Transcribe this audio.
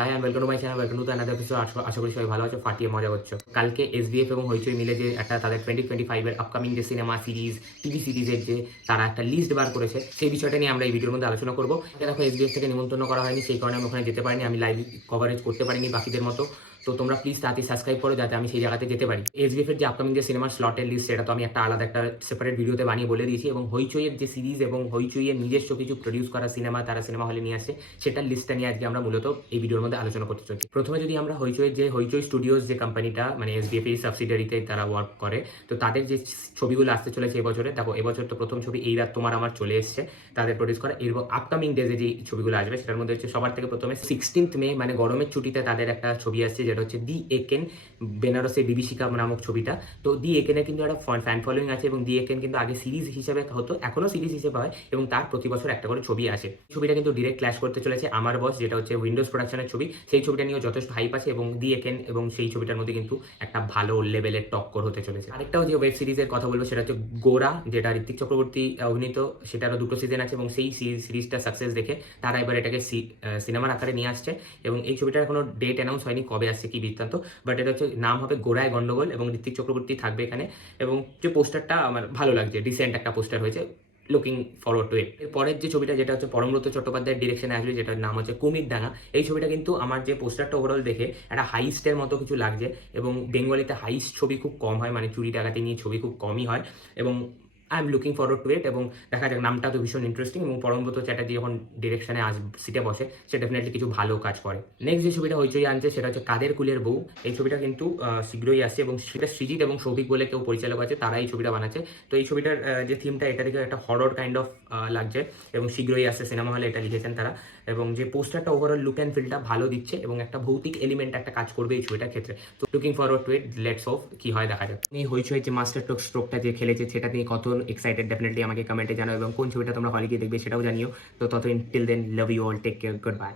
Hi and welcome to my channel welcome to another episode আশা করি সবাই ভালো আছো, ফাটিয়ে মজা করছ। কালকে এসবিএফ এবং হইচই মিলে যে একটা তাদের টোয়েন্টি টোয়েন্টি ফাইভের আপকামিং যে সিনেমা সিরিজ টিভি সিরিজের যে তারা একটা লিস্ট বার করেছে, সেই বিষয়টা নিয়ে আমরা এই ভিডিওর মধ্যে আলোচনা করব। দেখো এসবিএফ থেকে নিমন্ত্রণ করা হয়নি, সেই কারণে আমি ওখানে যেতে পারিনি, আমি লাইভ কভারেজ করতে পারিনি বাকিদের মতো। তো তোমরা প্লিজ তাড়াতাড়ি সাবস্ক্রাইব করো যাতে আমি সেই জায়গাতে যেতে পারি। এসবিএফ এর যে আপকামিং যে সিনেমার স্লটের লিস্ট সেটা তো আমি একটা আলাদা একটা সেপারেট ভিডিওতে বানিয়ে বলে দিয়েছি এবং হইচইয়ের যে সিরিজ এবং হইচইয়ের নিজস্ব কিছু প্রডিউস করা সিনেমা তারা সিনেমা হলে নিয়ে আসে সেটার লিস্টটা নিয়ে আজকে আমরা মূলত এই ভিডিওর মধ্যে আলোচনা করতে চলছি। প্রথমে যদি আমরা হইচইয়ের যে হইচই স্টুডিওস যে কোম্পানিটা মানে এস এসবিএফ এই সাবসিডারিতে তারা ওয়ার্ক করে, তো তাদের যে ছবিগুলো আসতে চলেছে এবছরে, দেখো এবছর তো প্রথম ছবি এই রাত তোমার আমার চলে এসছে, তাদের প্রডিউস করা এরপর আপকামিং ডেজে যে ছবিগুলো আসবে, সেটার মধ্যে হচ্ছে সবার থেকে প্রথমে সিক্সটিন্থ মে মানে গরমের ছুটিতে তাদের একটা ছবি আসছে যেটা হচ্ছে দি একেন বেনারসের বিভীষিকা নামক ছবিটা। তো দি একেনের কিন্তু একটা ফ্যান ফলোয়িং আছে এবং দি একেন কিন্তু আগে সিরিজ হিসেবে হতো এখনও সিরিজ হিসেবে হয় এবং তার প্রতি বছর একটা করে ছবি আসে। ছবিটা কিন্তু ডিরেক্ট ক্ল্যাশ করতে চলেছে আমার বস যেটা হচ্ছে উইন্ডোজ প্রোডাকশনের ছবি। সেই ছবিটা নিয়েও যথেষ্ট হাইপ আছে এবং দি একেন এবং সেই ছবিটার মধ্যে কিন্তু একটা ভালো লেভেলের টক্কর হতে চলেছে। আরেকটাও যে ওয়েব সিরিজের কথা বলব, সেটা হচ্ছে গোরা, যেটা ঋত্বিক চক্রবর্তী অভিনীত, সেটারও দুটো সিজন আছে এবং সেই সিরিজটা সাকসেস দেখে তারা এবার এটাকে সিনেমার আকারে নিয়ে আসছে এবং এই ছবিটার কোনো ডেট অ্যানাউন্স হয়নি কবে আসছে কি বৃত্তান্ত বাট এটা হচ্ছে নাম হবে গোড়ায় গন্ডগোল এবং ঋত্বিক চক্রবর্তী থাকবে এখানে এবং যে পোস্টারটা আমার ভালো লাগছে রিসেন্ট একটা পোস্টার হয়েছে লুকিং ফরওয়ার্ড টু ইট পরের যে ছবিটা, যেটা হচ্ছে পরমব্রত চট্টোপাধ্যায়ের ডিরেকশনে আসবে, যেটার নাম হচ্ছে কুমির ডাঙা, এই ছবিটা কিন্তু আমার যে পোস্টারটা ওভারঅল দেখে একটা হাইস্টের মতো কিছু লাগছে এবং বেঙ্গলিতে হাইস্ট ছবি খুব কম হয় মানে চুরি ডাকাতি নিয়ে ছবি খুব কমই হয় এবং I am looking forward to it এবং দেখা যাক, নামটা তো ভীষণ ইন্টারেস্টিং এবং পরমব্রত চ্যাটার্জি যখন ডিরেকশনে আস সিটে বসে, সে ডেফিনেটলি কিছু ভালো কাজ করে। নেক্সট যে ছবিটা হইচই আনছে, সেটা হচ্ছে কাদের কুলের বউ। এই ছবিটা কিন্তু শীঘ্রই আসছে এবং সেটা সৃজিত এবং সৌভিক বলে কেউ পরিচালক আছে তারা এই ছবিটা বানাচ্ছে। তো এই ছবিটার যে থিমটা এটা দেখে একটা হরর কাইন্ড অফ লাগছে এবং শীঘ্রই আসছে সিনেমা হলে এটা লিখেছেন তারা। এবং যে পোস্টারটা ওভারঅল লুক অ্যান্ড ফিলটা ভালো দিচ্ছে এবং একটা ভৌতিক এলিমেন্ট একটা কাজ করবে এই ছবিটার ক্ষেত্রে। তো looking forward to it let's off কি হয় দেখা যাক। এই হইচই যে মাস্টার স্ট্রোক স্ট্রোকটা যে খেলেছে, সেটা নিয়ে কত এক্সাইটেড ডেফিনেটলি আমাকে কমেন্টে জানাও এবং কোন ছবিটা তোমরা হলে গিয়ে দেখবে সেটাও জানিও। তো ততদিন till then love you all take care good bye